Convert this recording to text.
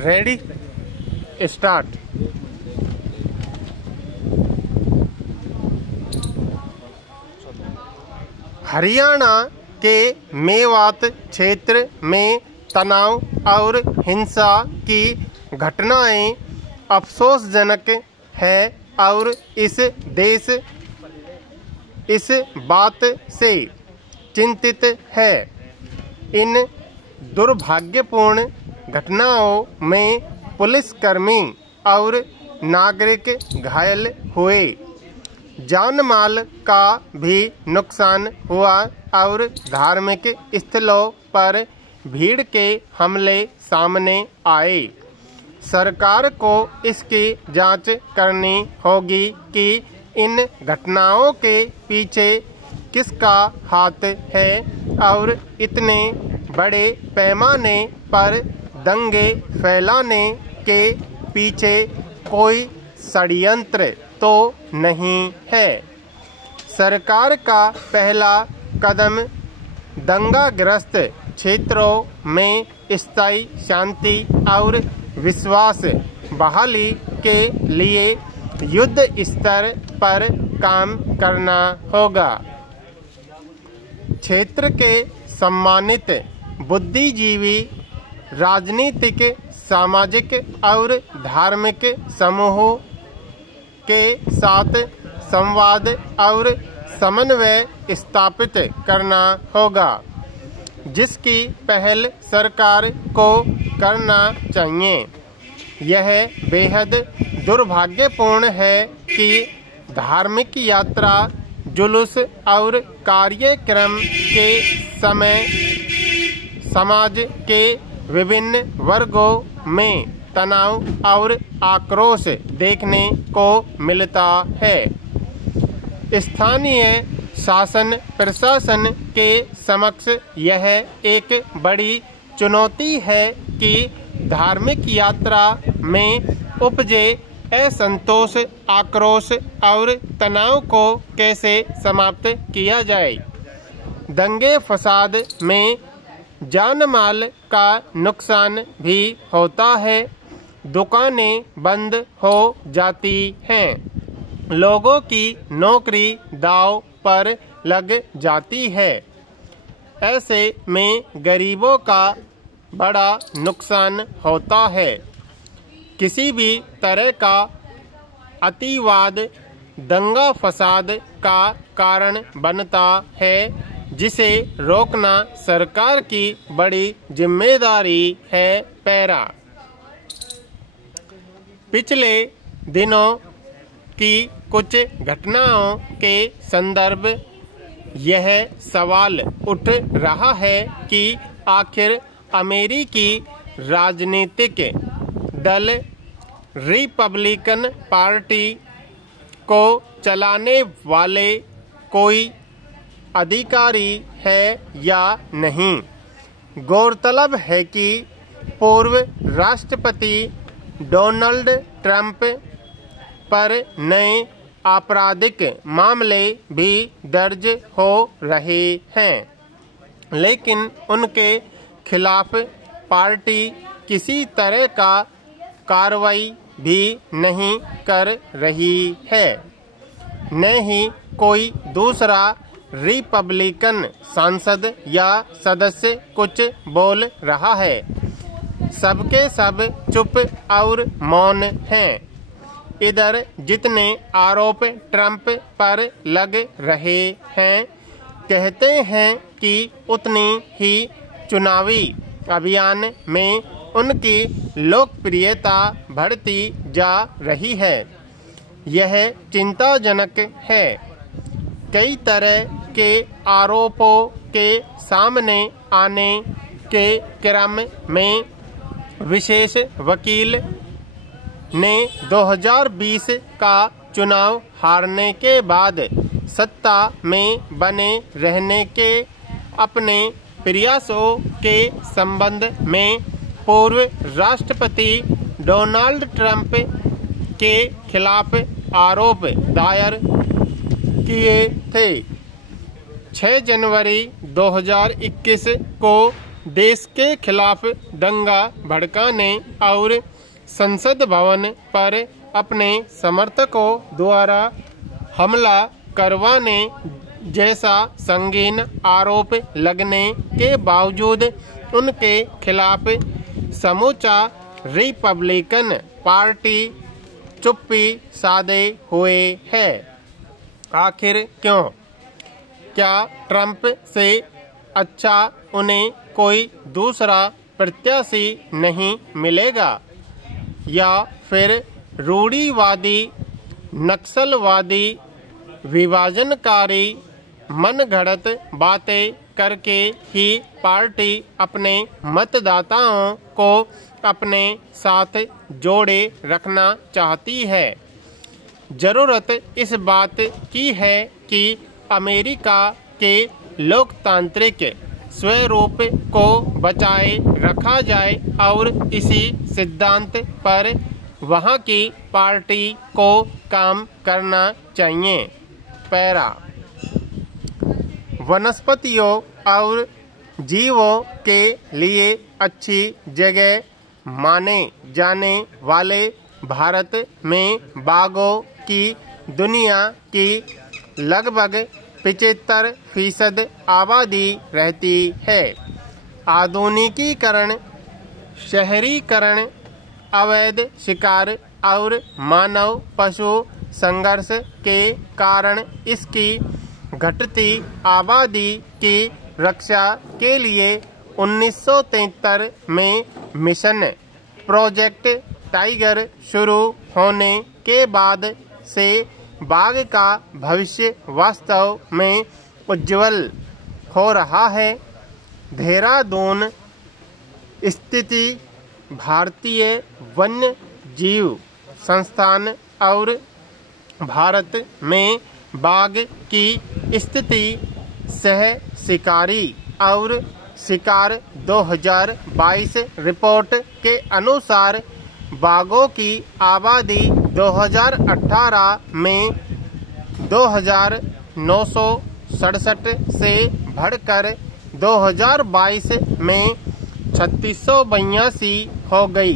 Ready start. Haryana के मेवात क्षेत्र में तनाव और हिंसा की घटनाएं अफसोसजनक है और इस देश इस बात से चिंतित है। इन दुर्भाग्यपूर्ण घटनाओं में पुलिसकर्मी और नागरिक घायल हुए, जान माल का भी नुकसान हुआ और धार्मिक स्थलों पर भीड़ के हमले सामने आए। सरकार को इसकी जांच करनी होगी कि इन घटनाओं के पीछे किसका हाथ है और इतने बड़े पैमाने पर दंगे फैलाने के पीछे कोई षड्यंत्र तो नहीं है। सरकार का पहला कदम दंगाग्रस्त क्षेत्रों में स्थायी शांति और विश्वास बहाली के लिए युद्ध स्तर पर काम करना होगा। क्षेत्र के सम्मानित बुद्धिजीवी, राजनीतिक, सामाजिक और धार्मिक समूहों के साथ संवाद और समन्वय स्थापित करना होगा, जिसकी पहल सरकार को करना चाहिए। यह बेहद दुर्भाग्यपूर्ण है कि धार्मिक यात्रा, जुलूस और कार्यक्रम के समय समाज के विभिन्न वर्गों में तनाव और आक्रोश देखने को मिलता है। स्थानीय शासन प्रशासन के समक्ष यह एक बड़ी चुनौती है कि धार्मिक यात्रा में उपजे असंतोष, आक्रोश और तनाव को कैसे समाप्त किया जाए। दंगे फसाद में जान माल का नुकसान भी होता है, दुकानें बंद हो जाती हैं, लोगों की नौकरी दांव पर लग जाती है। ऐसे में गरीबों का बड़ा नुकसान होता है। किसी भी तरह का अतिवाद दंगा फसाद का कारण बनता है, जिसे रोकना सरकार की बड़ी जिम्मेदारी है। पैरा पिछले दिनों की कुछ घटनाओं के संदर्भ यह सवाल उठ रहा है कि आखिर अमेरिकी राजनीतिक दल रिपब्लिकन पार्टी को चलाने वाले कोई अधिकारी है या नहीं। गौरतलब है कि पूर्व राष्ट्रपति डोनाल्ड ट्रंप पर नए आपराधिक मामले भी दर्ज हो रहे हैं, लेकिन उनके खिलाफ पार्टी किसी तरह का कार्रवाई भी नहीं कर रही है, न ही कोई दूसरा रिपब्लिकन सांसद या सदस्य कुछ बोल रहा है। सबके सब चुप और मौन हैं। इधर जितने आरोप ट्रंप पर लग रहे हैं, कहते हैं कि उतनी ही चुनावी अभियान में उनकी लोकप्रियता बढ़ती जा रही है। यह चिंताजनक है। कई तरह के आरोपों के सामने आने के क्रम में विशेष वकील ने 2020 का चुनाव हारने के बाद सत्ता में बने रहने के अपने प्रयासों के संबंध में पूर्व राष्ट्रपति डोनाल्ड ट्रंप के खिलाफ आरोप दायर किए थे। 6 जनवरी 2021 को देश के खिलाफ दंगा भड़काने और संसद भवन पर अपने समर्थकों द्वारा हमला करवाने जैसा संगीन आरोप लगने के बावजूद उनके खिलाफ समूचा रिपब्लिकन पार्टी चुप्पी साधे हुए है। आखिर क्यों? क्या ट्रंप से अच्छा उन्हें कोई दूसरा प्रत्याशी नहीं मिलेगा, या फिर रूढ़िवादी नक्सलवादी विभाजनकारी मनगढ़ंत बातें करके ही पार्टी अपने मतदाताओं को अपने साथ जोड़े रखना चाहती है। जरूरत इस बात की है कि अमेरिका के लोकतांत्रिक स्वरूप को बचाए रखा जाए और इसी सिद्धांत पर वहाँ की पार्टी को काम करना चाहिए। पैरा वनस्पतियों और जीवों के लिए अच्छी जगह माने जाने वाले भारत में बाघों की दुनिया की लगभग 75% आबादी रहती है। आधुनिकीकरण, शहरीकरण, अवैध शिकार और मानव पशु संघर्ष के कारण इसकी घटती आबादी की रक्षा के लिए 1973 में मिशन प्रोजेक्ट टाइगर शुरू होने के बाद से बाघ का भविष्य वास्तव में उज्जवल हो रहा है। देहरादून स्थित भारतीय वन्य जीव संस्थान और भारत में बाघ की स्थिति सह शिकारी और शिकार 2022 रिपोर्ट के अनुसार बाघों की आबादी 2018 में 2,967 से बढ़कर 2022 में 3682 हो गई।